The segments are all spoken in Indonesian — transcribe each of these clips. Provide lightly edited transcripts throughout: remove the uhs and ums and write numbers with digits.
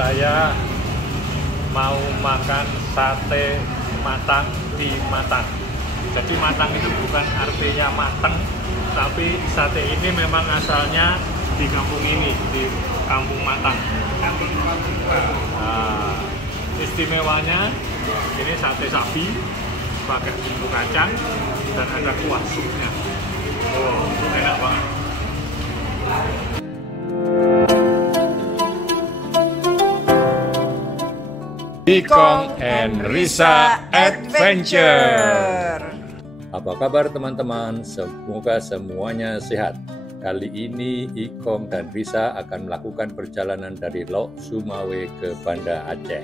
saya mau makan sate matang di Matang. Jadi Matang itu bukan artinya mateng, tapi sate ini memang asalnya di kampung ini, di Kampung Matang. Nah, istimewanya ini sate sapi pakai bumbu kacang dan ada kuah supnya. Oh, enak banget. Ikong and Risa Adventure. Apa kabar teman-teman? Semoga semuanya sehat. Kali ini Ikong dan Risa akan melakukan perjalanan dari Lok Sumawe ke Banda Aceh.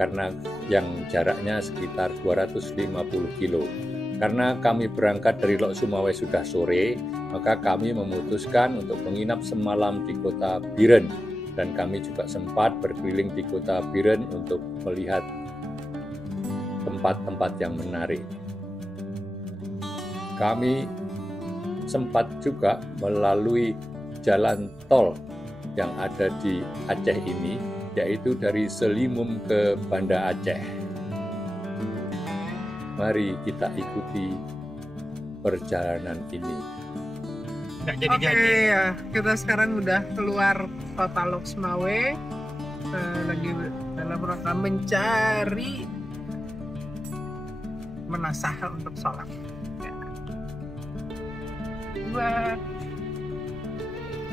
Karena yang jaraknya sekitar 250 kilo. Karena kami berangkat dari Lok Sumawe sudah sore, maka kami memutuskan untuk menginap semalam di kota Biren. Dan kami juga sempat berkeliling di kota Biren untuk melihat tempat-tempat yang menarik. Kami sempat juga melalui jalan tol yang ada di Aceh ini, yaitu dari Selimum ke Banda Aceh. Mari kita ikuti perjalanan ini. Oke, ya, kita sekarang udah keluar kota Lok Sumawe, lagi dalam rangka mencari menasah untuk sholat.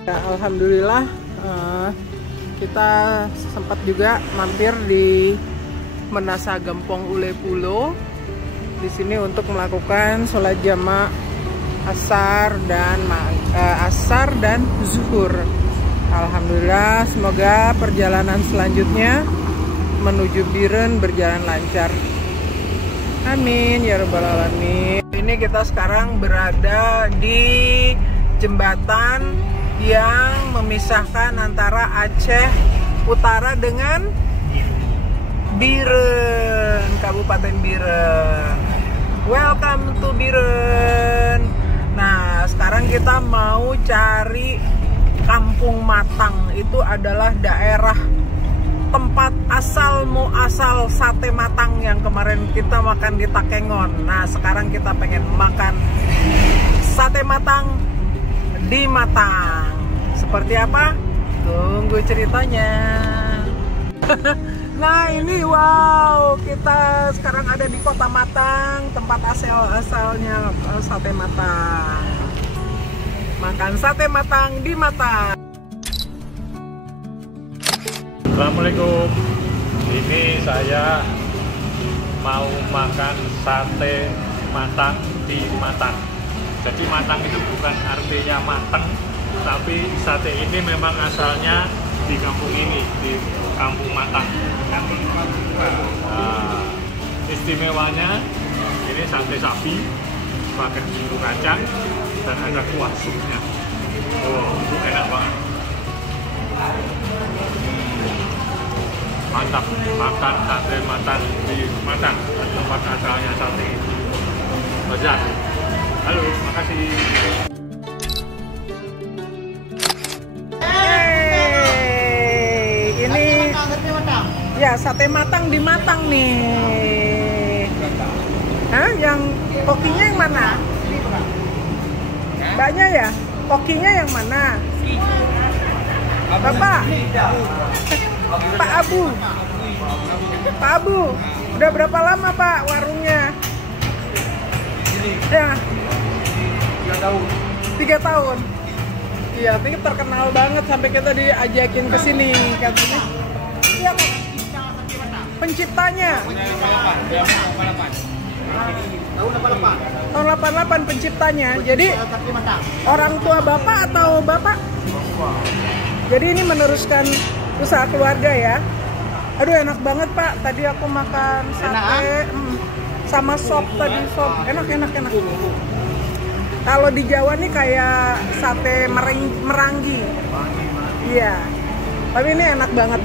Ya, alhamdulillah kita sempat juga mampir di Menasah Gempong Ule Pulo di sini untuk melakukan sholat jamaah asar dan zuhur. Alhamdulillah, semoga perjalanan selanjutnya menuju Biren berjalan lancar. Amin ya rabbal alamin. Ini kita sekarang berada di jembatan yang memisahkan antara Aceh Utara dengan Biren, Kabupaten Biren. Welcome to Biren. Nah, sekarang kita mau cari Kampung Matang. Itu adalah daerah tempat asal sate matang yang kemarin kita makan di Takengon. Nah, sekarang kita pengen makan sate matang di Matang. Seperti apa? Tunggu ceritanya. Nah, ini wow, kita sekarang ada di Kota Matang, tempat asalnya sate matang. Makan sate matang di Matang. Assalamualaikum. Ini saya mau makan sate matang di Matang. Jadi Matang itu bukan artinya mateng, tapi sate ini memang asalnya di kampung ini, di Kampung Matang. Nah, istimewanya ini sate sapi pakai bumbu kacang dan ada kuah supnya. Oh, itu enak banget. Mantap, makan sate matang di Matang, tempat asalnya sate. Lezat. Halo, makasih. Ya, sate matang di Matang nih. Hah? Yang kokinya yang mana? Mbaknya ya? Kokinya yang mana? Bapak? Pak Abu? Pak Abu, udah berapa lama Pak warungnya? Ya. 3 tahun. 3 tahun? Iya, tapi terkenal banget sampai kita diajakin ke sini katanya. Iya, Pak. Penciptanya tahun 88 penciptanya. Jadi orang tua bapak atau bapak? Jadi ini meneruskan usaha keluarga ya. Aduh, enak banget Pak. Tadi aku makan sate sama sop tadi, sop enak. Kalau di Jawa nih kayak sate merangi. Iya. Tapi ini enak banget.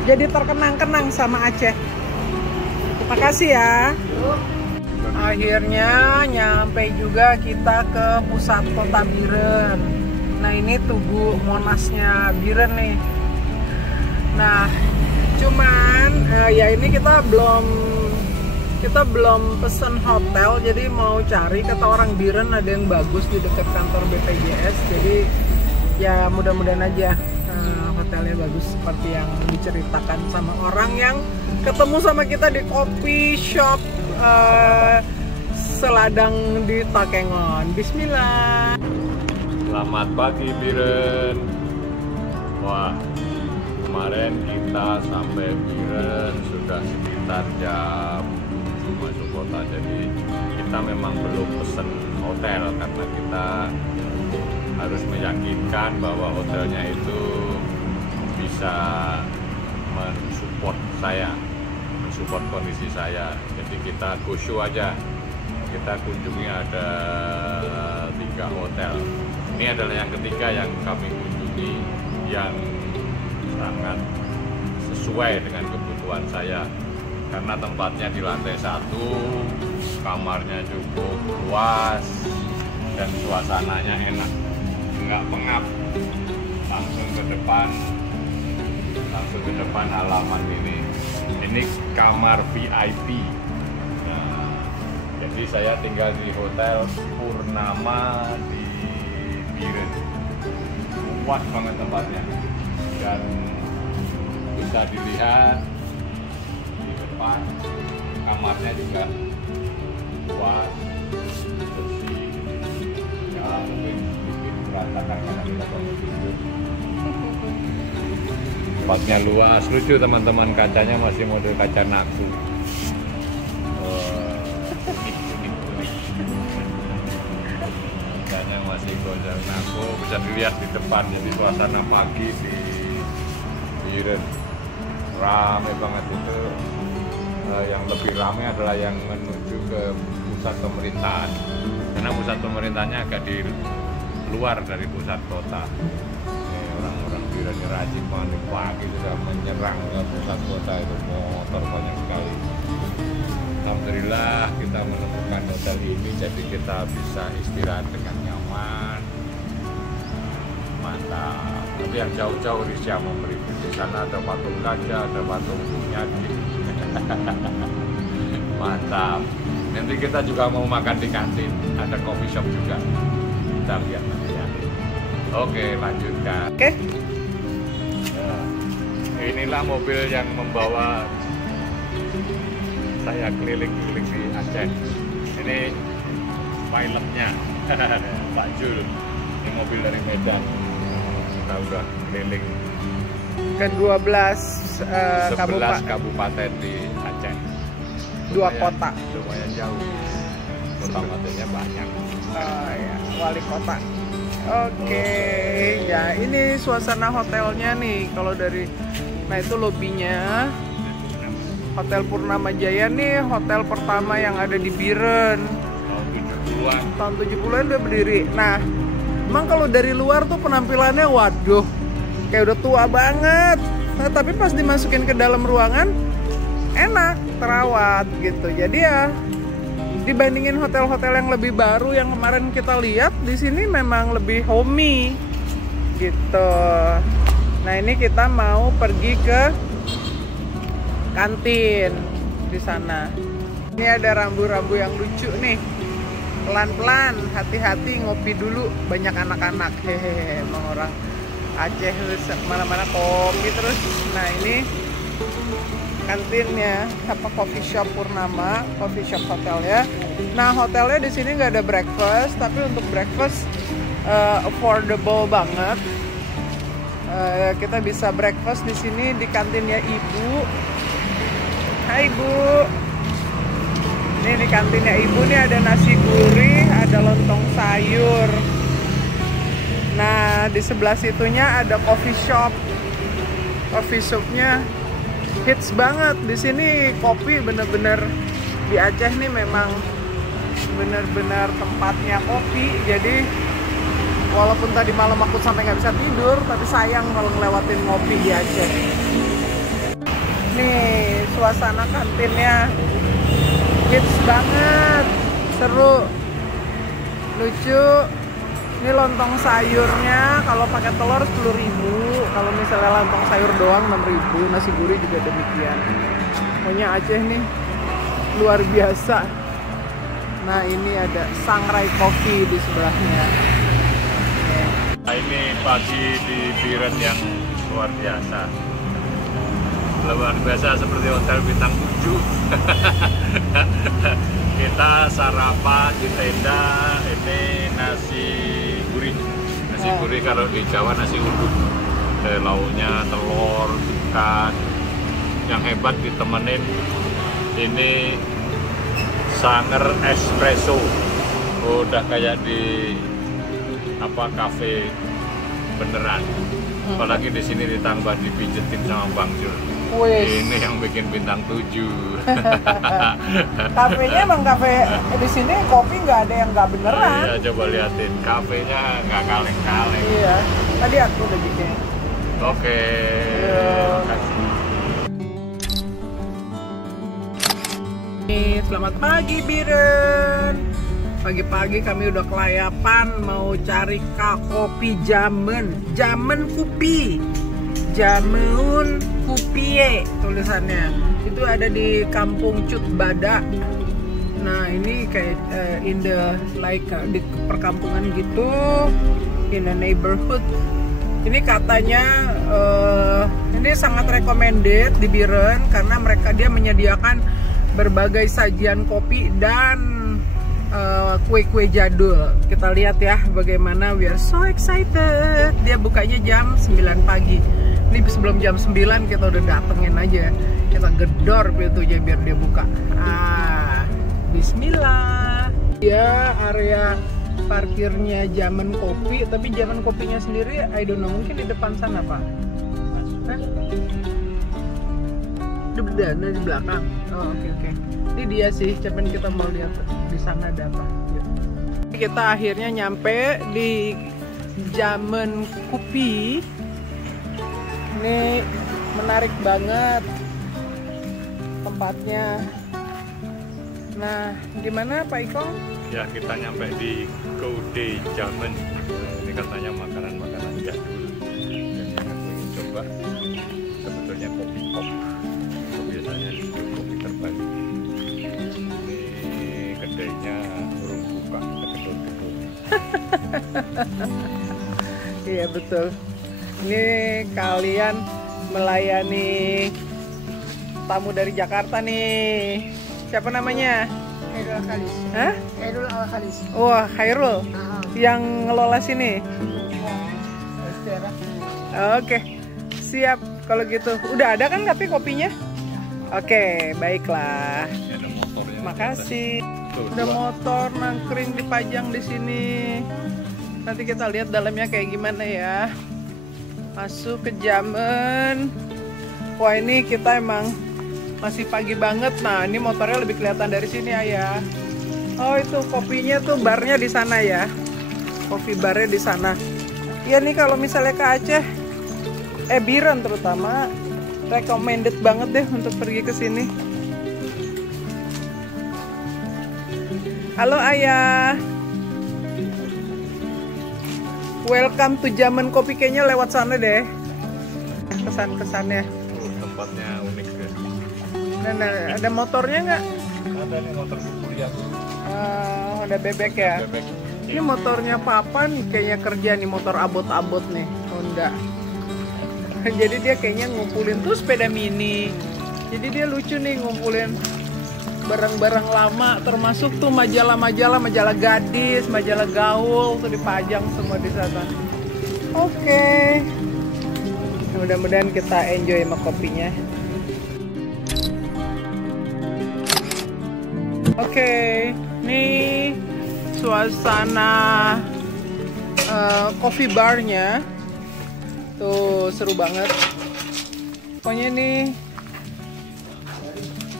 Jadi terkenang-kenang sama Aceh. Terima kasih ya. Akhirnya nyampe juga kita ke pusat kota Biren. Nah, ini Tugu Monasnya Biren nih. Nah, Cuman ya ini kita belum pesen hotel, jadi mau cari, kata orang Biren ada yang bagus di dekat kantor BPJS. Jadi ya mudah-mudahan aja hotelnya bagus seperti yang diceritakan sama orang yang ketemu sama kita di coffee shop Seladang di Takengon. Bismillah. Selamat pagi Biren. Wah, kemarin kita sampai Biren sudah sekitar jam 7 masuk kota. Jadi kita memang belum pesen hotel karena kita harus meyakinkan bahwa hotelnya itu bisa mensupport saya, mensupport kondisi saya. Jadi kita go show aja. Kita kunjungi ada 3 hotel. Ini adalah yang ketiga yang kami kunjungi yang sangat sesuai dengan kebutuhan saya. Karena tempatnya di lantai 1, kamarnya cukup luas dan suasananya enak, nggak pengap. Langsung ke depan halaman ini. Ini kamar VIP. Nah, jadi saya tinggal di Hotel Purnama di Biren. Puas banget tempatnya dan bisa dilihat di depan kamarnya juga luas, bersih. Ya mungkin sedikit berantakan karena kita bangun tidur. Tempatnya luas, lucu teman-teman, kacanya masih model kaca naku. Kacanya masih model naku, bisa dilihat di depan. Jadi suasana pagi di Biren rame banget itu. Yang lebih ramai adalah yang menuju ke pusat pemerintahan, karena pusat pemerintahnya agak di luar dari pusat kota. Orang-orang Biren rajin banget pagi sudah menyerang ke pusat kota, itu motor banyak sekali. Alhamdulillah kita menemukan hotel ini, jadi kita bisa istirahat dengan nyaman. Mantap. Tapi yang jauh-jauh Risya memberi. Di sana ada patung gajah, ada patung Bunyadi. Mantap. Nanti kita juga mau makan di kantin, ada coffee shop juga. Kita lihat nanti ya. Oke, lanjutkan. Oke. Ya, inilah mobil yang membawa saya keliling-keliling di Aceh. Ini pilotnya, Pak Jul. Ini mobil dari Medan. Kita udah keliling Ke 12 11 kabupaten di Aceh. 2 kota. Lumayan jauh. Kabupatennya banyak. Oh ya, wali kota. Oke, ya ini suasana hotelnya nih. Kalau dari, nah itu lobinya. Hotel Purnama Jaya nih hotel pertama yang ada di Biren. Tahun 70-an udah berdiri. Nah, emang kalau dari luar tuh penampilannya waduh, kayak udah tua banget. Nah, tapi pas dimasukin ke dalam ruangan enak, terawat gitu. Jadi ya dibandingin hotel-hotel yang lebih baru yang kemarin kita lihat, di sini memang lebih homey gitu. Nah, ini kita mau pergi ke kantin di sana. Ini ada rambu-rambu yang lucu nih. Pelan-pelan, hati-hati, ngopi dulu, banyak anak-anak. Hehehe, emang orang Aceh mana-mana kopi terus. Nah, ini kantinnya, apa, coffee shop Purnama, coffee shop hotelnya. Nah, hotelnya di sini nggak ada breakfast, tapi untuk breakfast affordable banget. Kita bisa breakfast di sini di kantinnya Ibu. Hai Bu. Ini di kantinnya Ibu nih ada nasi gurih, ada lontong sayur. Nah, di sebelah situnya ada coffee shop. Coffee shopnya hits banget. Di sini kopi bener-bener di Aceh nih memang bener-bener tempatnya kopi. Jadi walaupun tadi malam aku sampai nggak bisa tidur, tapi sayang kalau ngelewatin ngopi di Aceh. Nih suasana kantinnya hits banget, seru, lucu. Ini lontong sayurnya kalau pakai telur 10.000, kalau misalnya lontong sayur doang 6.000, nasi gurih juga demikian. Pokoknya Aceh nih luar biasa. Nah ini ada Sangrai Coffee di sebelahnya. Nah, ini pagi di Biren yang luar biasa. Luar biasa seperti hotel bintang 7. Kita sarapan di tenda, ini nasi gurih. Nasi gurih kalau di Jawa nasi uduk. Lauknya telur, ikan. Yang hebat ditemenin ini Sanger Espresso. Udah kayak di kafe beneran. Apalagi di sini ditambah dipijetin sama Bang Jul. Ini yang bikin bintang 7. Kafenya emang kafe di sini kopi nggak ada yang nggak beneran. Iya, coba liatin kafenya nggak kaleng-kaleng. Iya, tadi aku udah bikin. Oke. Makasih. Selamat pagi Biren. Pagi-pagi kami udah kelayapan mau cari kopi Jamen Kupi. Jamun Kupie tulisannya. Itu ada di Kampung Cut Bada. Nah, ini kayak in the di perkampungan gitu, in a neighborhood. Ini katanya ini sangat recommended di Biren karena dia menyediakan berbagai sajian kopi dan kue-kue jadul. Kita lihat ya bagaimana, we are so excited. Dia bukanya jam 9 pagi. Ini sebelum jam 9 kita udah datengin aja. Kita gedor pintunya biar dia buka. Bismillah. Ya, area parkirnya Jamen Kopi, tapi Jamen Kopinya sendiri I don't know, mungkin di depan sana Pak. Hah? Di belakang. Oh, oke. Ini dia sih, cuman kita mau lihat di sana ada apa. Yuk. Kita akhirnya nyampe di Jamen Kopi. Ini menarik banget tempatnya. Nah, di mana Pak Ikong? Ya, kita nyampe di Kode Jamen. Ini katanya makanan-makanan jadul. Dan yang aku ingin coba sebetulnya kopi pop. Biasanya disebut kopi terbalik. Ini kedainya belum buka, kedul-kedul. Iya betul. Ini kalian melayani tamu dari Jakarta nih. Siapa namanya? Khairul Al-Khalis. Hah? Khairul Al-Khalis. Wah, Khairul. Yang ngelola sini. Oke. Siap kalau gitu. Udah ada kan tapi kopinya? Oke, baiklah. Ini ada motornya. Makasih. Tuh, Udah dua. motor nangkring dipajang di sini. Nanti kita lihat dalamnya kayak gimana ya. Masuk ke Jamen. Wah, ini kita emang masih pagi banget. Nah, ini motornya lebih kelihatan dari sini, Ayah. Oh, itu kopinya tuh barnya di sana ya. Kopi barnya di sana. Iya nih kalau misalnya ke Aceh, Biren terutama, recommended banget deh untuk pergi ke sini. Halo Ayah. Welcome to Jamen Kopi, kayaknya lewat sana deh. Kesan-kesannya. Tempatnya unik deh. Nah, ada motornya nggak? Ada nih motor kuliah. Ada bebek ya. Bebek. Ini motornya Papa nih, kayaknya kerja nih, motor abot-abot nih, Honda. Jadi dia kayaknya ngumpulin tuh sepeda mini. Jadi dia lucu nih ngumpulin barang-barang lama, termasuk tuh majalah-majalah, majalah gadis, majalah gaul tuh dipajang semua di sana. Oke. Mudah-mudahan kita enjoy sama kopinya. Oke, nih suasana coffee barnya tuh seru banget. Pokoknya nih,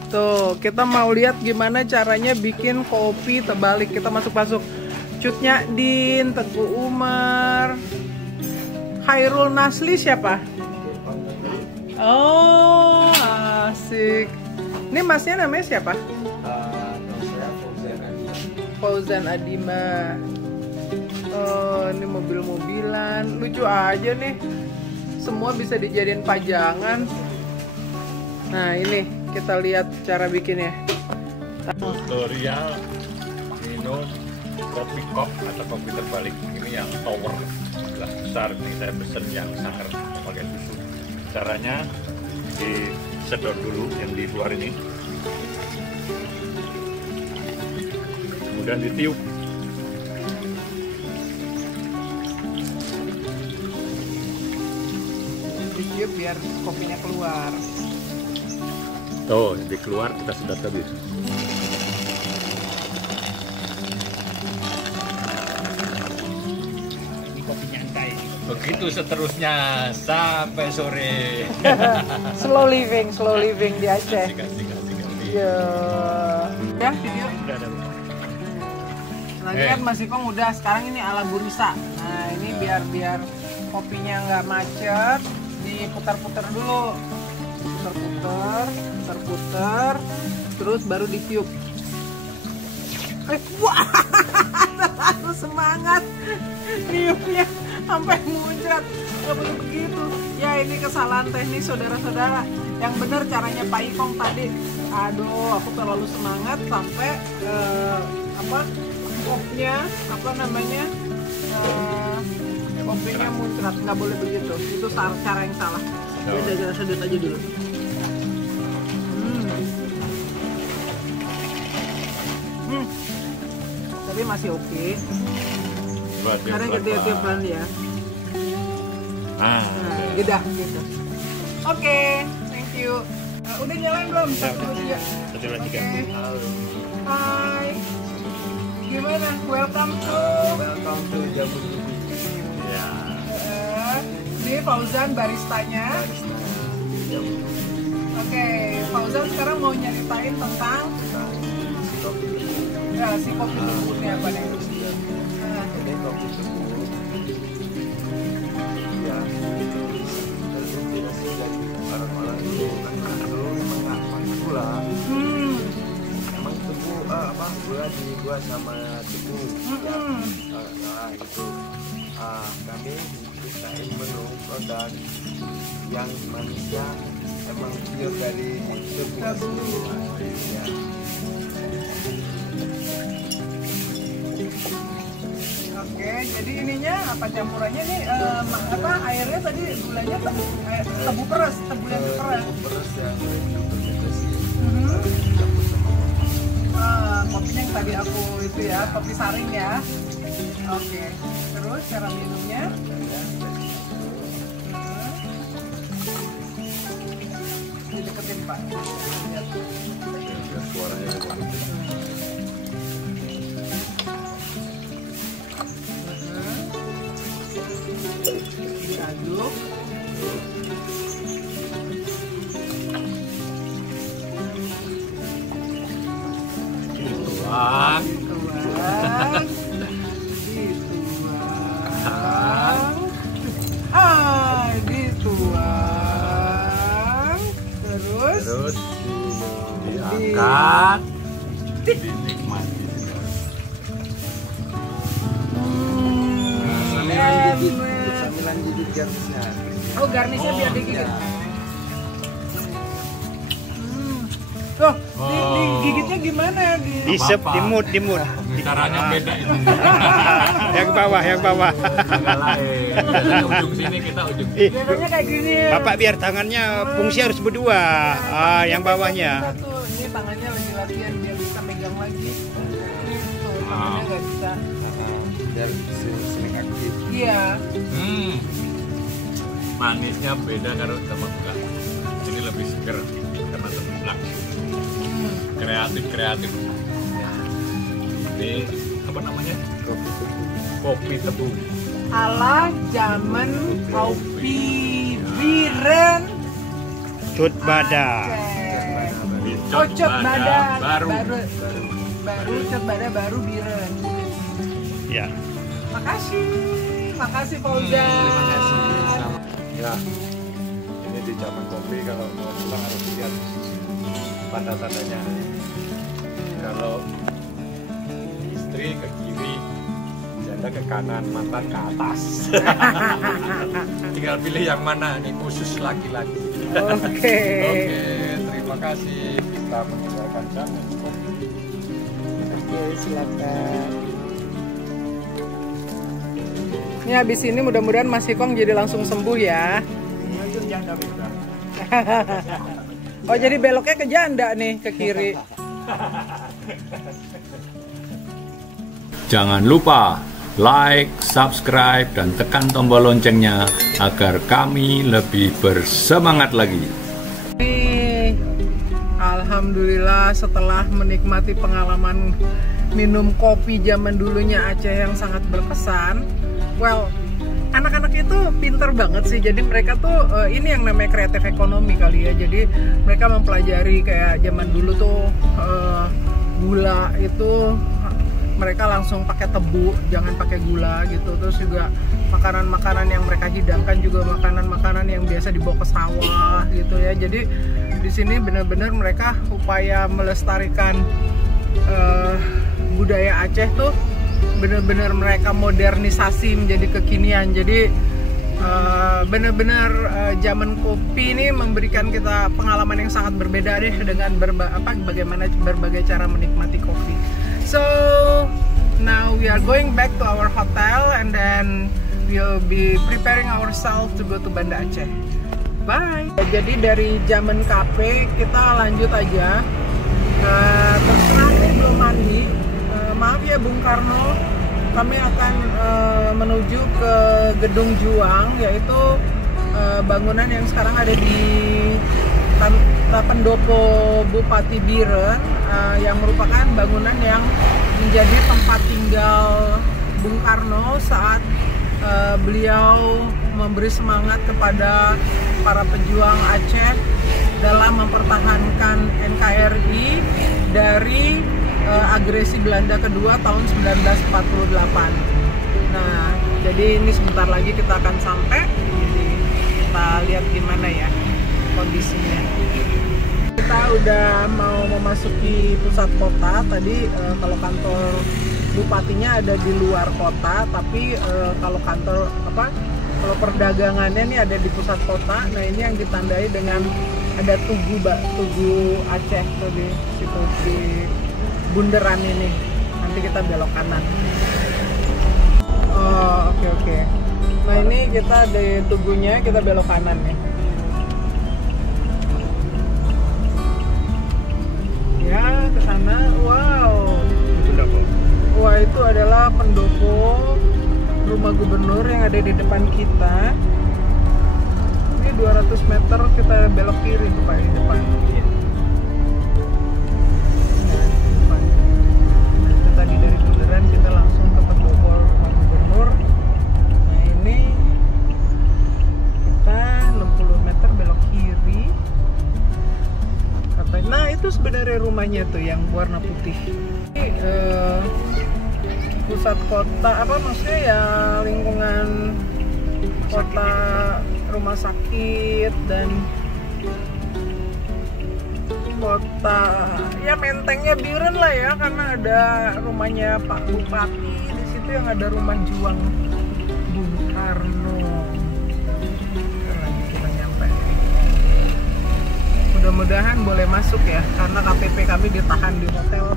tuh kita mau lihat gimana caranya bikin kopi terbalik. Kita masuk-masuk. Cut Nyadin, Teguh Umar, Khairul Nasli siapa? Oh, asik. Ini masnya namanya siapa? Fauzan Adima. Oh, ini mobil-mobilan. Lucu aja nih. Semua bisa dijadiin pajangan. Nah, ini kita lihat cara bikinnya. Tutorial minum kopi kop atau kopi terbalik. Ini yang tower gelas besar. Ini saya pesen yang sangar pakai susu. Caranya disedot dulu yang di luar ini, kemudian ditiup. Ditiup biar kopinya keluar. Tuh, di keluar kita sedot tadi. Begitu seterusnya sampai sore. Slow living di Aceh. Asik. Ya. Udah video. Udah ada. Lagi kan Mas Ipong udah, sekarang ini ala burisa. Nah, ini biar kopinya nggak macet, diputar-putar dulu. Putar-putar, terus baru ditiup. Wah, terlalu semangat niupnya sampai muncrat. Nggak boleh begitu. Ya, ini kesalahan teknis saudara-saudara. Yang benar caranya Pak Ipong tadi. Aduh, aku terlalu semangat sampai kopnya kopinya muncrat. Nggak boleh begitu. Itu cara yang salah. Udah sedot aja dulu. Tapi masih oke. Sekarang kita tiup ya. Nah, Gitu. Oke, thank you. Udah nyalain belum? 1, 2, 3. Hai. Gimana? Welcome to Jambu Tugu. ya. Ini Fauzan baristanya. Oke, Fauzan sekarang mau nyeritain tentang si kopi tugu ini apa nih? Ini kopi tugu. Ya, terinspirasi dari orang-orang itu karena dulu memang nggak pakai gula. Emang tugu gula di gua sama tugu. Nah itu kami ciptain menu produk yang manisnya emang pure dari tugu. Ya. Oke, jadi ininya apa campurannya nih? Airnya tadi gulanya tebu peres, tebu yang diperes. Beres yang berfiltrasi. Campur sama Kopinya yang tadi aku itu ya, kopi saring ya. Oke, terus cara minumnya? Dideketin Pak. Lihat. Biar suaranya bagus. Diaduk. Dituang. Dituang. Dituang. Terus Diangkat, dinikmati. sambilan gigit garnisnya. Oh, garnisnya biar digigit. Tuh, digigitnya gimana? Disep, dimut. Caranya beda itu. Yang bawah. Agak lain. Biasanya ujung sini, kita ujung sini. Biasanya kayak gini. Bapak biar tangannya fungsi harus berdua. Yang bawahnya. Tuh, ini tangannya lagi latihan biar bisa megang lagi. Tuh, tangannya nggak bisa. Biar sering aktif. Iya. Manisnya beda kalau sama gula. Ini lebih seger karena terbuka. Kreatif. Ini apa namanya? Kopi tebu. Ala zaman kopi biren. Cut Bada. Cut Bada baru. Cut Bada baru biren. Ya. Makasih Fauzan. Ya, ini di zaman kopi kalau mau pulang harus lihat tanda-tandanya. Kalau istri ke kiri, jadi Anda ke kanan, mantan ke atas. Tinggal pilih yang mana, ini khusus laki-laki. Oke. Oke, terima kasih. Kita meninggalkan jalan. Oke, silakan. Ini habis ini mudah-mudahan Mas Ikong jadi langsung sembuh ya. Oh, jadi beloknya ke janda nih, ke kiri. Jangan lupa like, subscribe, dan tekan tombol loncengnya agar kami lebih bersemangat lagi. Nih, alhamdulillah setelah menikmati pengalaman minum kopi zaman dulunya Aceh yang sangat berkesan. Well, anak-anak itu pinter banget sih. Jadi mereka tuh ini yang namanya kreatif ekonomi kali ya. Jadi mereka mempelajari kayak zaman dulu tuh gula itu mereka langsung pakai tebu, jangan pakai gula gitu. Terus juga makanan-makanan yang mereka hidangkan juga makanan-makanan yang biasa dibawa ke sawah gitu ya. Jadi di sini benar-benar mereka upaya melestarikan budaya Aceh tuh benar-benar mereka modernisasi menjadi kekinian. Jadi benar-benar zaman kopi ini memberikan kita pengalaman yang sangat berbeda deh dengan bagaimana berbagai cara menikmati kopi. So now we are going back to our hotel and then we'll be preparing ourselves to go to Banda Aceh. Bye. Jadi dari Zaman Cafe kita lanjut aja. Terserah ini belum mandi. Maaf ya Bung Karno, kami akan menuju ke Gedung Juang, yaitu bangunan yang sekarang ada di Pendopo Bupati Biren, yang merupakan bangunan yang menjadi tempat tinggal Bung Karno saat beliau memberi semangat kepada para pejuang Aceh dalam mempertahankan NKRI dari agresi Belanda kedua tahun 1948. Nah, jadi ini sebentar lagi kita akan sampai. Jadi kita lihat gimana ya kondisinya. Kita udah mau memasuki pusat kota. Tadi kalau kantor bupatinya ada di luar kota, tapi kalau kantor kalau perdagangannya ini ada di pusat kota. Nah, ini yang ditandai dengan ada tugu Aceh tuh di situ di bundaran ini. Nanti kita belok kanan. Oh, oke. Nah, ini kita di tugunya, kita belok kanan nih. Ya, ke sana. Wow. Wah, itu adalah pendopo rumah gubernur yang ada di depan kita. Ini 200 meter kita belok kiri tuh Pak, di depan. Tadi dari bundaran kita langsung ke pendopo rumah gubernur. Nah, ini kita 60 meter belok kiri. Nah, itu sebenarnya rumahnya tuh yang warna putih. Ini pusat kota, maksudnya ya lingkungan kota, rumah sakit dan kota ya mentengnya Biren lah ya, karena ada rumahnya Pak Bupati di situ yang ada rumah juang Bung Karno. Lagi kita nyampe. Mudah-mudahan boleh masuk ya, karena KTP kami ditahan di hotel.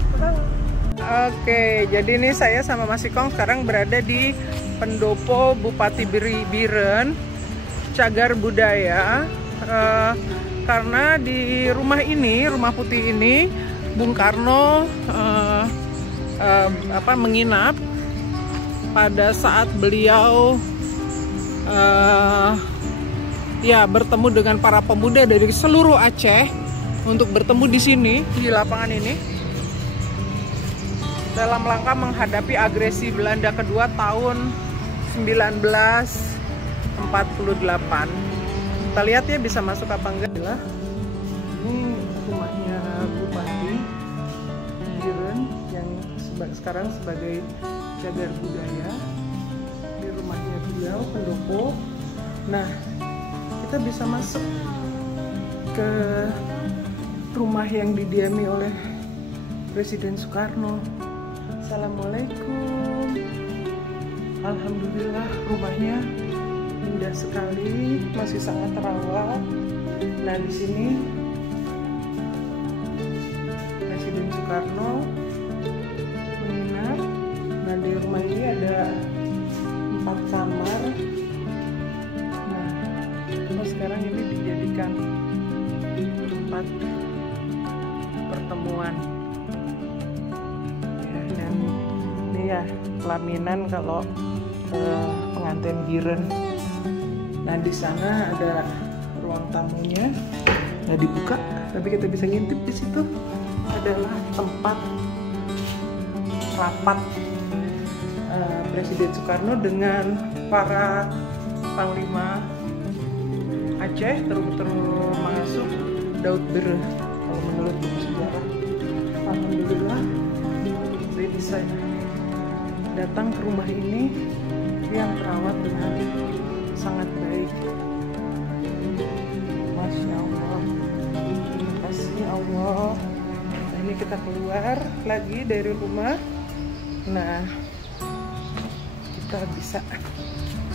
Oke, jadi ini saya sama Mas Ikong sekarang berada di Pendopo Bupati Biren, Cagar Budaya. Karena di rumah ini, rumah putih ini, Bung Karno menginap pada saat beliau bertemu dengan para pemuda dari seluruh Aceh untuk bertemu di sini, di lapangan ini, dalam rangka menghadapi agresi Belanda kedua tahun 1948. Kita lihat ya bisa masuk apa enggak. Ini rumahnya Bupati Biren yang sekarang sebagai cagar budaya. Ini rumahnya beliau, pendopo. Nah, kita bisa masuk ke rumah yang didiami oleh Presiden Soekarno. Assalamualaikum. Alhamdulillah rumahnya indah sekali, masih sangat terawat. Nah di sini Presiden Soekarno menginap. Nah di rumah ini ada 4 kamar. Nah sekarang ini dijadikan tempat pertemuan. Ya, dan ini ya pelaminan kalau pengantin biren. Nah di sana ada ruang tamunya, nggak dibuka, tapi kita bisa ngintip di situ adalah tempat rapat Presiden Soekarno dengan para panglima Aceh, termasuk Daud Bere. Kalau menurut buku sejarah, alhamdulillah saya bisa datang ke rumah ini yang terawat dengan sangat baik. Masya Allah, terima kasih Allah. Nah, ini kita keluar lagi dari rumah. Nah, kita bisa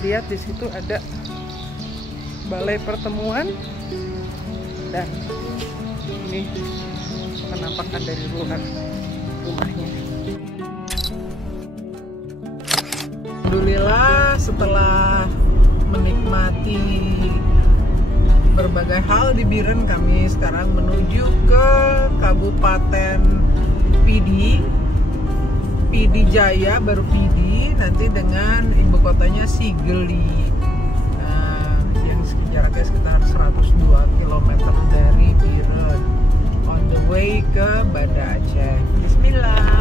lihat di situ ada balai pertemuan dan ini penampakan dari luar rumahnya. Alhamdulillah setelah menikmati berbagai hal di Biren, kami sekarang menuju ke Kabupaten Pidi Jaya, baru Pidi, nanti dengan ibu kotanya Sigli. Nah, yang jaraknya sekitar 102 km dari Biren, on the way ke Banda Aceh. Bismillah.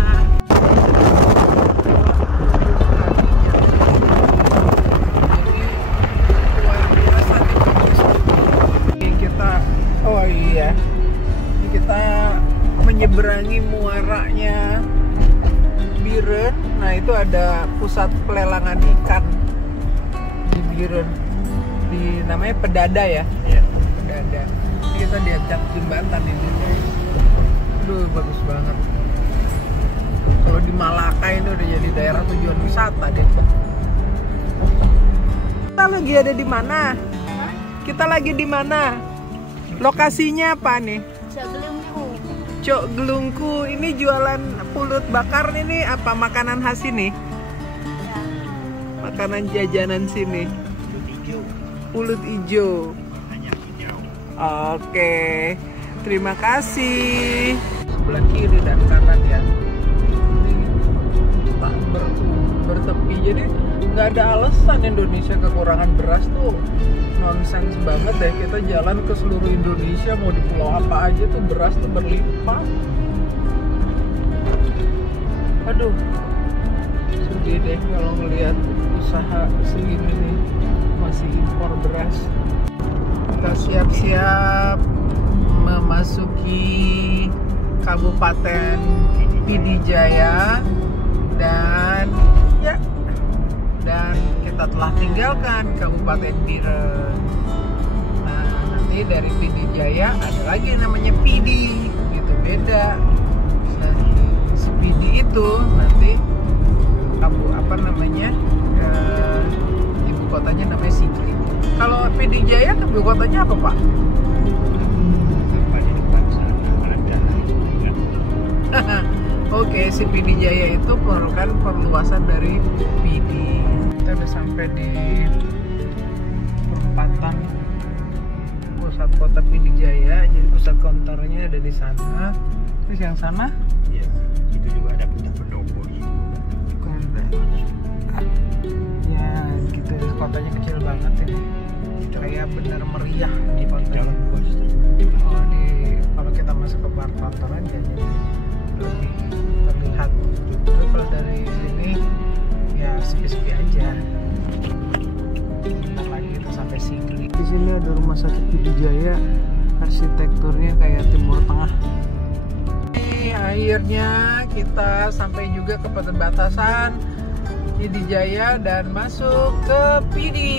Kita menyeberangi muaranya Biren. Nah itu ada pusat pelelangan ikan di Biren, di namanya Pedada ya. Pedada. Jadi kita diajak jembatan ini. Aduh bagus banget. Kalau di Malaka ini udah jadi daerah tujuan wisata deh. Kita lagi ada di mana? Kita lagi di mana? Lokasinya apa nih? Cok Gelungku. Ini jualan pulut bakar ini apa makanan khas ini? Ya. Makanan jajanan sini. Pulut ijo. Oke. Terima kasih. Sebelah kiri dan kanan ya. Ini tak bertepi. Jadi nggak ada alasan Indonesia kekurangan beras tuh. Nonsens banget deh, kita jalan ke seluruh Indonesia, mau di pulau apa aja tuh beras tuh berlimpah. Aduh, sedih deh kalau ngelihat usaha segini nih masih impor beras. Kita siap-siap memasuki Kabupaten Pidi Jaya dan kita telah tinggalkan Kabupaten Biren. Nah, nanti dari Pidi Jaya ada lagi namanya Pidi, gitu beda. Nah, si Pidi itu nanti ibu kotanya namanya Sigli. Kalau Pidi Jaya ibu kotanya apa Pak? Oke, si Pidi Jaya itu merupakan perluasan dari Pidi. Kita udah sampai di perempatan pusat kota Pidi Jaya. Jadi pusat konternya ada di sana. Terus yang sana? Iya, itu juga ada pendopo gitu. Ya, gitu. Kotanya kecil banget ini. Kayak benar meriah di kota. Oh, kalau kita masuk ke bar kantoran jadi lebih terlihat. Tapi kalau dari sini ya sepi-sepi aja. Bentar lagi kita sampai Sigli. Di sini ada rumah sakit Pidi Jaya, arsitekturnya kayak Timur Tengah. Akhirnya kita sampai juga ke perbatasan Pidi Jaya dan masuk ke Pidi.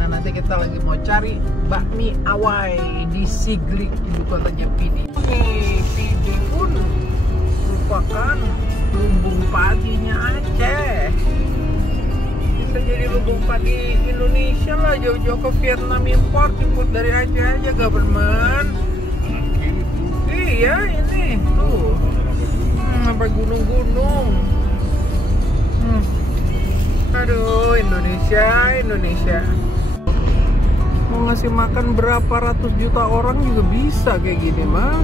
Nah nanti kita lagi mau cari bakmi awai di Sigli, ibu kotanya Pidi. Pidi pun merupakan lumbung padinya Aceh. Bisa jadi lubung padi Indonesia lah, jauh-jauh ke Vietnam import dari Aceh aja government. Iya ini tuh, sampai gunung-gunung. Aduh Indonesia. Mau ngasih makan berapa ratus juta orang juga bisa kayak gini mah.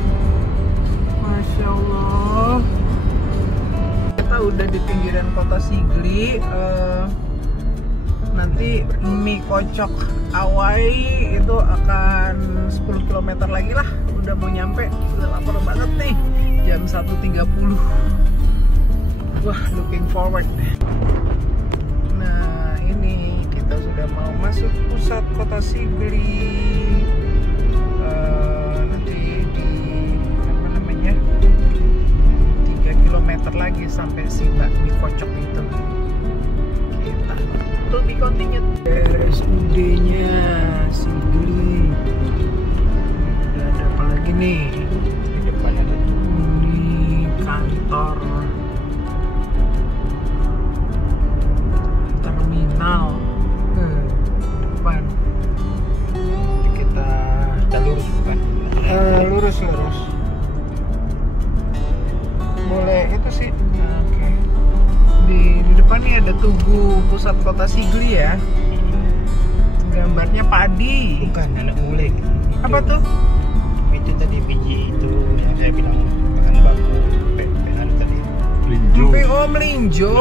Masya Allah. Kita udah di pinggiran kota Sigli. Nanti mie kocok Awai itu akan 10 km lagi lah. Udah mau nyampe. Udah lapar banget nih. Jam 1.30. Wah, looking forward. Nah, ini kita sudah mau masuk pusat kota Sigli. Nanti di apa namanya 3 km lagi sampai si bakmi kocok itu. Kita to be continued. RSUD-nya Sigli. Udah ada apa lagi nih? Di depan ada ini kantor terminal. Depan. Kita lurus bukan? lurus. Boleh itu sih. Oke. Di depan nih ada Tugu Pusat Kota Sigli ya. Gambarnya padi. Bukan, anak mulai. Apa tuh? Itu tadi biji itu yang saya bilang bahan baku pepean tadi. Melinjo.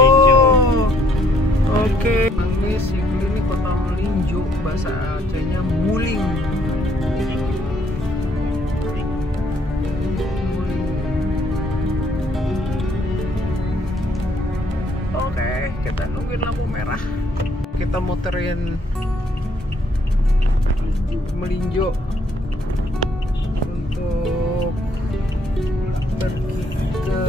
Oke. Ini Sigli ini kota melinjo, bahasa Acehnya muling. Oke, kita nungguin lampu merah. Kita muterin melinjo untuk pergi ke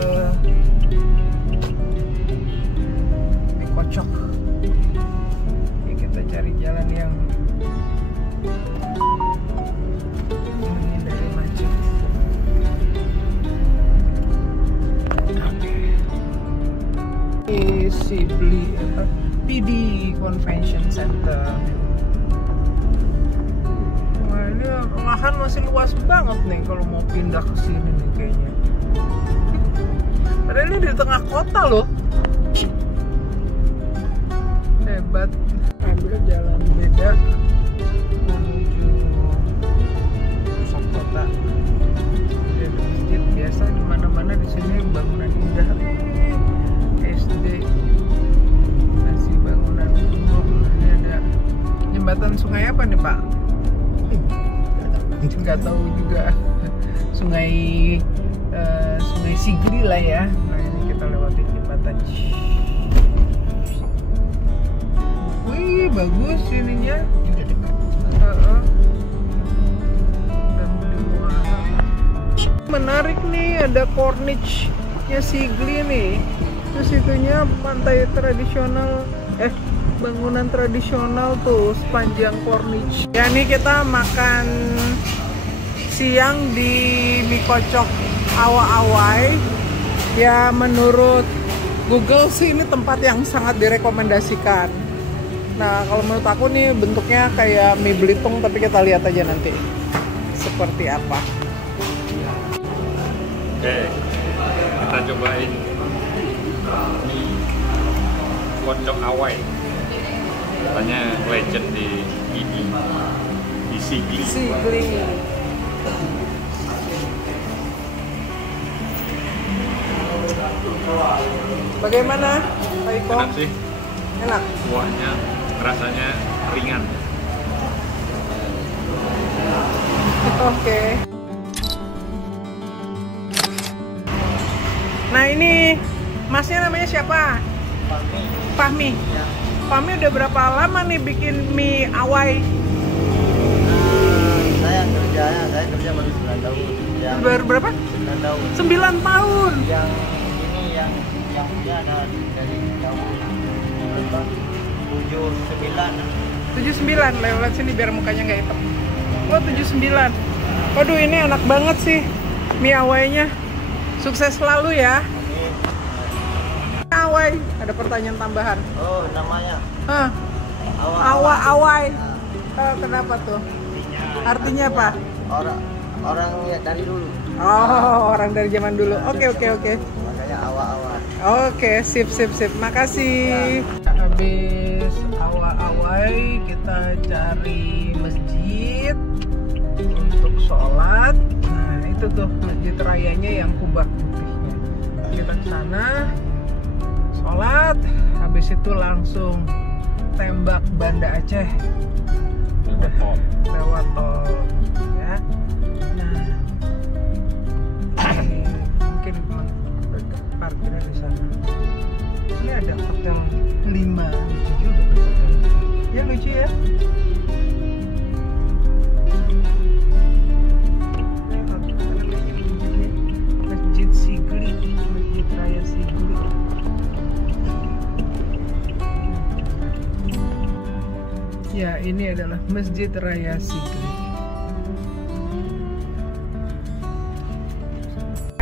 mie kocok. Ini kita cari jalan yang menghindari macet. Sigli PD Convention Center. Wah, ini lahan masih luas banget nih kalau mau pindah ke sini nih kayaknya. Padahal ini di tengah kota loh. Hebat. Ambil jalan beda menuju pusat kota. Ada masjid biasa di mana-mana di sini bangunan indah. SD masih bangunan kuno. Ini ada jembatan sungai apa nih Pak? Nggak tahu juga. Sungai Sigli lah ya. Nah ini kita lewati jembatan. Wih bagus ininya. Menarik nih, ada Corniche-nya Sigli nih. Terus itunya pantai tradisional, bangunan tradisional tuh sepanjang Corniche. Ya nih kita makan siang di mie kocok Awai. Ya menurut Google sih ini tempat yang sangat direkomendasikan. Nah kalau menurut aku nih bentuknya kayak mie Belitung, tapi kita lihat aja nanti seperti apa. Oke, kita cobain mie kocok Awai. Katanya legend di Sigli. Bagaimana, Pak Iko? Enak sih. Enak. Kuahnya rasanya ringan. Oke. Nah ini masnya namanya siapa? Fahmi. Fahmi udah berapa lama nih bikin mie Awai? Saya kerja baru 9 tahun. Baru berapa? 9 tahun. 9 tahun. Yang ini yang dia ada dari tahun 79. 79, lewat sini biar mukanya nggak hitam. Oh 79. Waduh ini enak banget sih mie Awainya. Sukses selalu ya. Awai, ada pertanyaan tambahan. Oh namanya Hah? Awa-awai. Kenapa tuh? Artinya apa? Orang ya dari dulu. Oh, orang dari zaman dulu. Oke. Makanya awa-awa. Oke, sip. Makasih. Habis awa-awai kita cari masjid untuk sholat. Nah, itu tuh masjid rayanya yang kubah putihnya. Kita ke sana, sholat. Habis itu langsung tembak Banda Aceh. Lewat tol. Ya. Nah, ini mungkin parkiran di sana. Ini ada hotel 5, lucu juga. Ya lucu ya. Ini namanya Masjid Sigli, Masjid Raya Sigli. Ya, ini adalah Masjid Raya Sigli.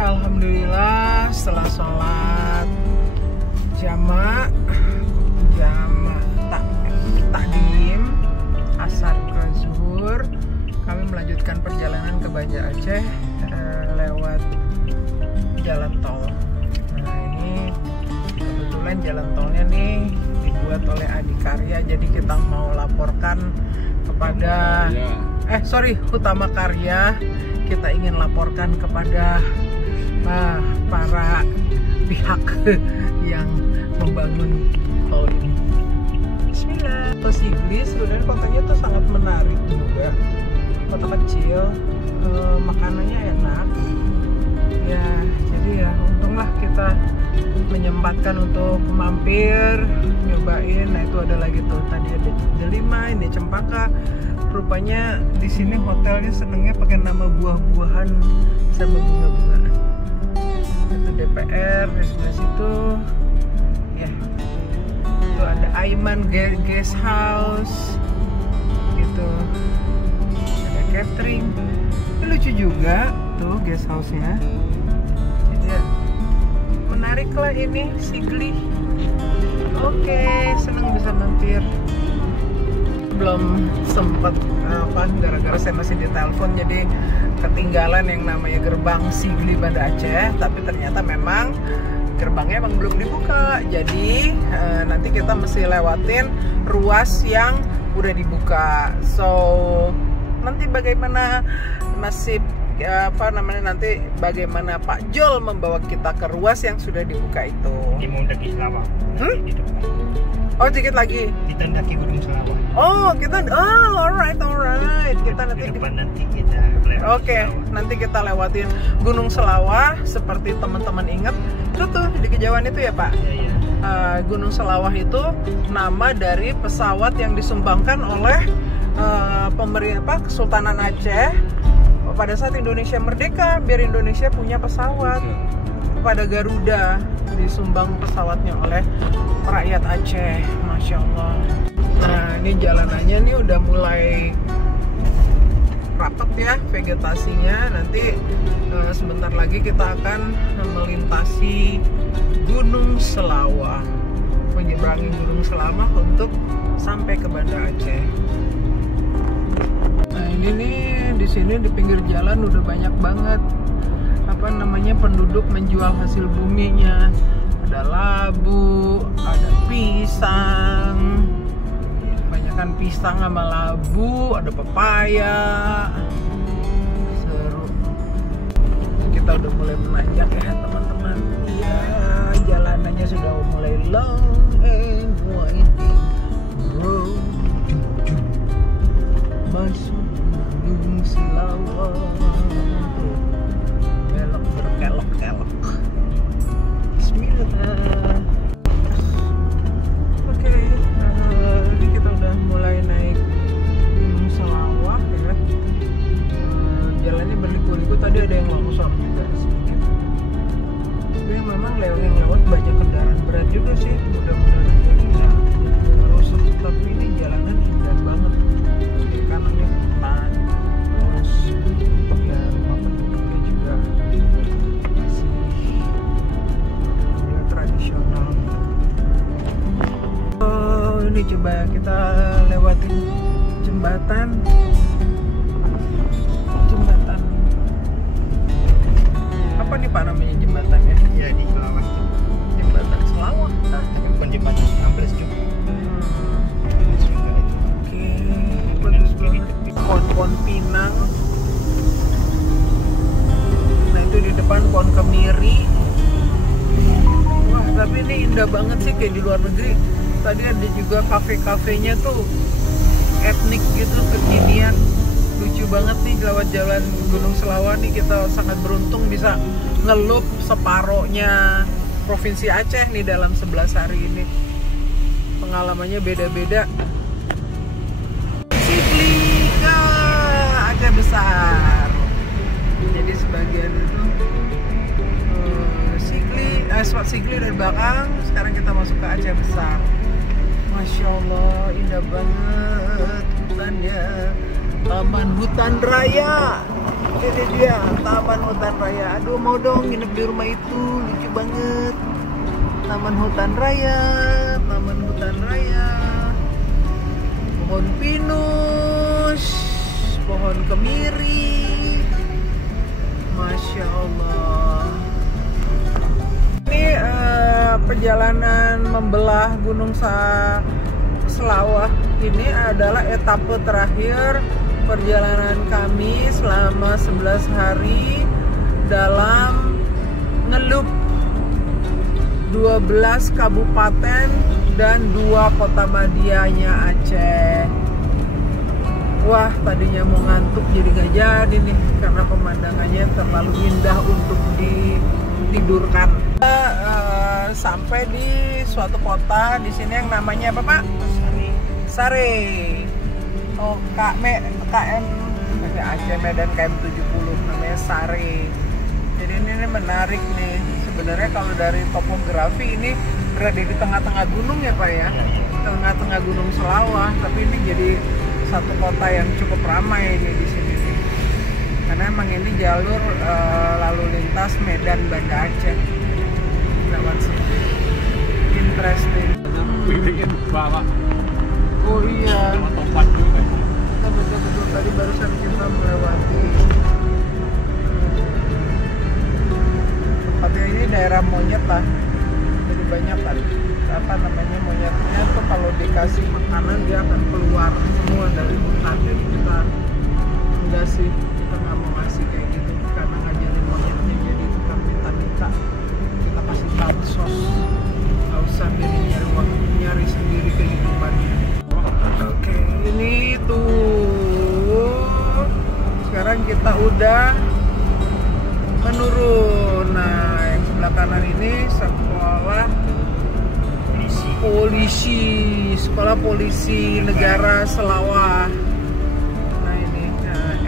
Alhamdulillah, setelah sholat jama' takdim asar ke zuhur, kami melanjutkan perjalanan ke Banda Aceh lewat jalan tol. Nah, ini kebetulan jalan tolnya nih dibuat oleh Adikarya, jadi kita mau laporkan kepada Hutama Karya. Kita ingin laporkan kepada para pihak yang membangun tol ini. Bismillah. Sigli sebenarnya kotanya tuh sangat menarik juga. Kota kecil, makanannya enak. Ya, jadi ya untunglah kita menyempatkan untuk mampir, nyobain. Nah, itu ada lagi tuh, tadi ada Delima, ini Cempaka. Rupanya di sini hotelnya senengnya pakai nama buah-buahan sama bunga-bungaan. Itu DPR di sebelah situ. Ya. Itu ada Aiman Guest House. Gitu. Ada catering. Ini lucu juga tuh guest house-nya. Ya. Menarik lah ini Sigli. Oke, seneng bisa mampir. Belum sempet gara-gara saya masih ditelepon, jadi ketinggalan yang namanya gerbang Sigli Banda Aceh. Tapi ternyata memang gerbangnya emang belum dibuka, jadi nanti kita mesti lewatin ruas yang udah dibuka. So nanti bagaimana nasib nanti bagaimana Pak Jol membawa kita ke ruas yang sudah dibuka itu. Di mendaki Selawah. Di depan. Oh, dikit lagi. Kita mendaki Gunung Selawah. Oh, alright. Kita nanti di depan nanti kita Oke, nanti kita lewatin Gunung Selawah. Seperti teman-teman ingat, itu tuh di Kejauhan itu ya, Pak. Iya. Gunung Selawah itu nama dari pesawat yang disumbangkan oleh pemerintah Kesultanan Aceh pada saat Indonesia merdeka, biar Indonesia punya pesawat. Pada Garuda disumbang pesawatnya oleh rakyat Aceh, Masya Allah. Nah, ini jalanannya nih udah mulai rapat ya vegetasinya. Nanti sebentar lagi kita akan melintasi Gunung Selawah, menyeberangi Gunung Selawah untuk sampai ke Banda Aceh. Nah, ini nih di sini di pinggir jalan udah banyak banget penduduk menjual hasil buminya. Ada labu, ada pisang, banyakan pisang sama labu, ada pepaya. Seru. Kita udah mulai menanjak ya teman-teman. Iya, jalanannya sudah mulai long and winding road. Masuk Gunung Selawah, belok berkelok-kelok. Bismillah. Oke, ini kita udah mulai naik Gunung Selawah ya. Jalannya berliku-liku, tadi ada yang longsor juga sedikit. Tapi memang yang lewat banyak kendaraan berat juga sih. Mudah-mudahan aja nggak rusuh. Tapi ini jalanan indah banget. Di kanannya hutan, terus ya rumah penduduknya juga masih tradisional. Oh, ini coba coba kita lewatin jembatan apa nih Pak namanya jembatannya? Ya di Selawah. Jembatan Selawah. Tapi bukan jembatan ambles juga. Oke, bagus banget. Pohon pinang. Nah itu di depan pohon kemiri. Wah tapi ini indah banget sih kayak di luar negeri. Tadi ada juga kafe-kafenya tuh etnik gitu, kekinian. Lucu banget nih lewat jalan Gunung Selawah nih, kita sangat beruntung bisa ngelup separohnya Provinsi Aceh nih dalam 11 hari ini. Pengalamannya beda-beda. Sikli ke Aceh besar. Jadi sebagian itu Sikli dari belakang, sekarang kita masuk ke Aceh besar. Masya Allah, indah banget hutannya. Taman Hutan Raya. Ini dia, Taman Hutan Raya. Aduh, mau dong nginep di rumah itu, lucu banget. Taman Hutan Raya, Taman Hutan Raya. Pohon pinus, pohon kemiri. Masya Allah. Ini perjalanan membelah Gunung Selawah ini adalah etape terakhir perjalanan kami selama 11 hari dalam ngelup 12 kabupaten dan 2 kota madianya Aceh. Wah, tadinya mau ngantuk jadi gak jadi nih karena pemandangannya terlalu indah untuk ditidurkan. Sampai di suatu kota di sini yang namanya apa Pak? Sare. Oh, KM Aceh Medan KM 70 namanya Sare. Jadi ini menarik nih. Sebenarnya kalau dari topografi ini berada di tengah-tengah gunung ya Pak ya. Tengah-tengah Gunung Selawah, tapi ini jadi satu kota yang cukup ramai nih di sini nih. Karena emang ini jalur lalu lintas Medan Banda Aceh. Lewat sini. Interesting. Bikin bawa. Oh iya. Tempat juga. Betul tadi barusan kita melewati tempatnya ini daerah monyet lah. Jadi banyak kan apa namanya monyetnya tuh kalau dikasih makanan dia akan keluar semua dari hutan. Jadi kita enggak sih, kita nggak mau ngasih kayak gitu karena ngajarin monyetnya, jadi kita minta kita kasih bansos, nggak usah jadi nyari sendiri kehidupannya. Oke, ini tuh sekarang kita udah menurun. Nah, yang sebelah kanan ini sekolah polisi negara Selawah. Nah ini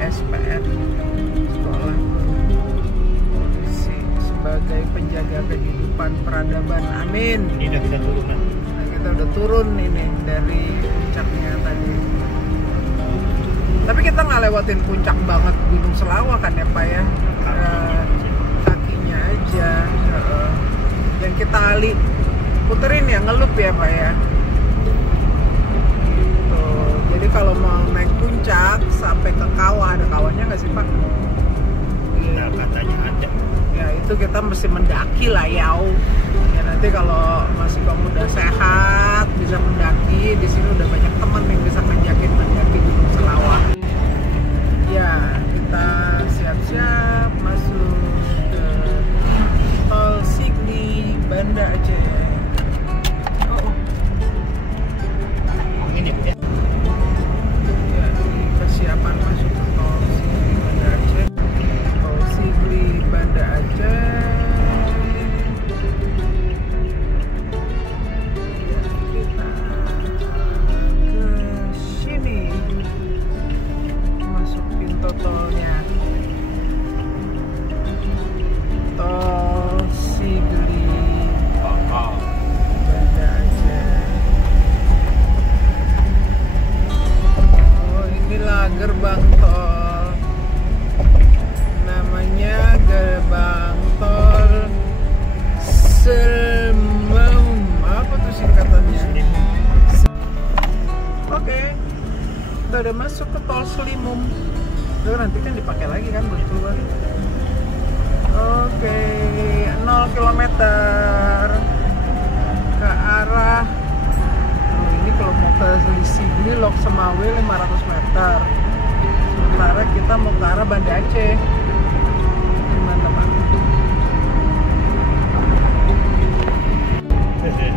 SPN, sekolah polisi sebagai penjaga kehidupan peradaban. Amin. Ini udah kita turun kan? Nah, kita udah turun ini dari puncaknya tadi. Tapi kita nggak lewatin puncak banget Gunung Selawah kan ya Pak ya? Kakinya aja. Yang kita puterin ya, ngelup ya Pak ya. Tuh, jadi kalau mau naik puncak sampai ke kawah, ada kawahnya nggak sih Pak? Nah, katanya ada. Ya itu kita mesti mendaki lah ya. Ya nanti kalau masih kamu udah sehat bisa mendaki, di sini udah banyak temen yang bisa mendaki Gunung Selawah. Ya kita siap-siap masuk ke tol Sikli Banda Aceh. Ini ya. Ya, persiapan masuk ke tol Sikli Banda Aceh. Tol Sikli Banda Aceh. Ya, kita ke kita udah masuk ke tol Selimum. Tuh nanti kan dipakai lagi kan buat keluar. Oke, 0 km ke arah ini kalau mau ke Sini Lok Sumawe 500 meter. Sementara kita mau ke arah Banda Aceh. Gimana Pak?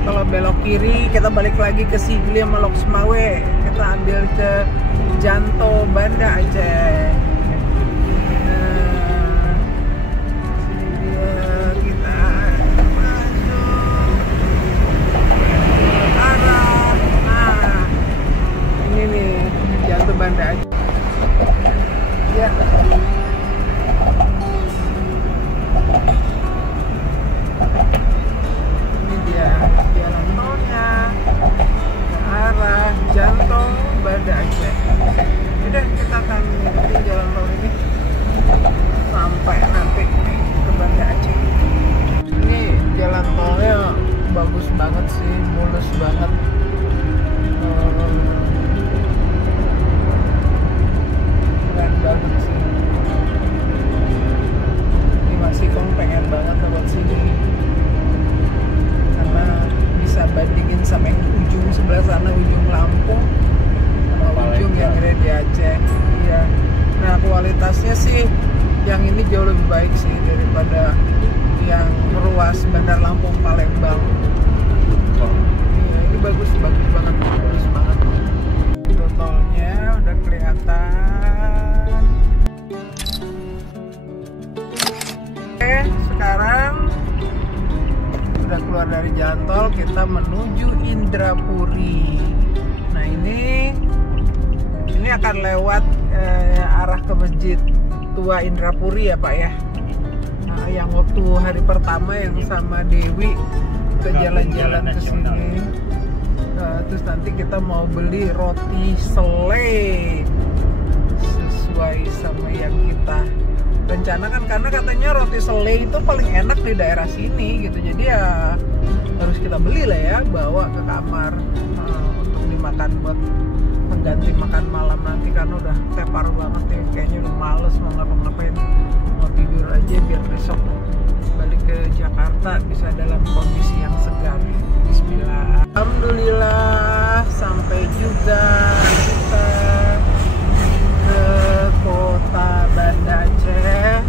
Kalau belok kiri kita balik lagi ke Sigli sama Lok Sumawe. Kita ambil ke Janto Banda Aceh. Banda Aceh. Ya. Ini dia jalan tolnya ke arah Janto Banda Aceh. Udah kita akan ngikutin jalan tol ini sampai nanti ke Banda Aceh. Ini jalan tolnya bagus banget sih, mulus banget. Keren banget sih. Ini masih pengen banget lewat sini karena bisa bandingin sama yang di ujung sebelah sana, ujung Lampung sama ujung yang ada di Aceh. Iya. Nah kualitasnya sih yang ini jauh lebih baik sih daripada yang ruas Bandar Lampung Palembang. Iya, ini bagus banget, bagus banget. Tolnya udah kelihatan. Oke, sekarang sudah keluar dari jalan tol, kita menuju Indrapuri. Nah ini akan lewat arah ke Masjid Tua Indrapuri ya Pak ya. Nah, yang waktu hari pertama yang sama Dewi ke jalan-jalan ke sini. Terus nanti kita mau beli roti selai sesuai sama yang kita rencanakan, karena katanya roti selai itu paling enak di daerah sini gitu. Jadi ya harus kita beli lah ya, bawa ke kamar untuk dimakan buat mengganti makan malam nanti, karena udah tepar banget ya, kayaknya udah males mau ngapa-ngapain, mau tidur aja biar besok balik ke Jakarta bisa dalam kondisi yang segar. Bismillah. Alhamdulillah sampai juga kita ke kota Banda Aceh.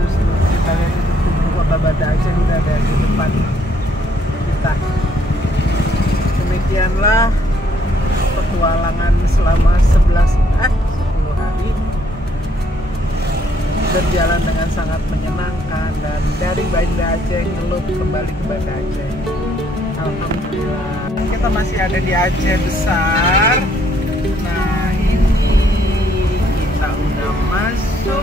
Terus kita lihat itu kota Banda Aceh udah ada di depan kita. Demikianlah petualangan selama 10 hari berjalan dengan sangat menyenangkan, dan dari Banda Aceh ngelup kembali ke Banda Aceh. Alhamdulillah kita masih ada di Aceh besar. Nah ini kita udah masuk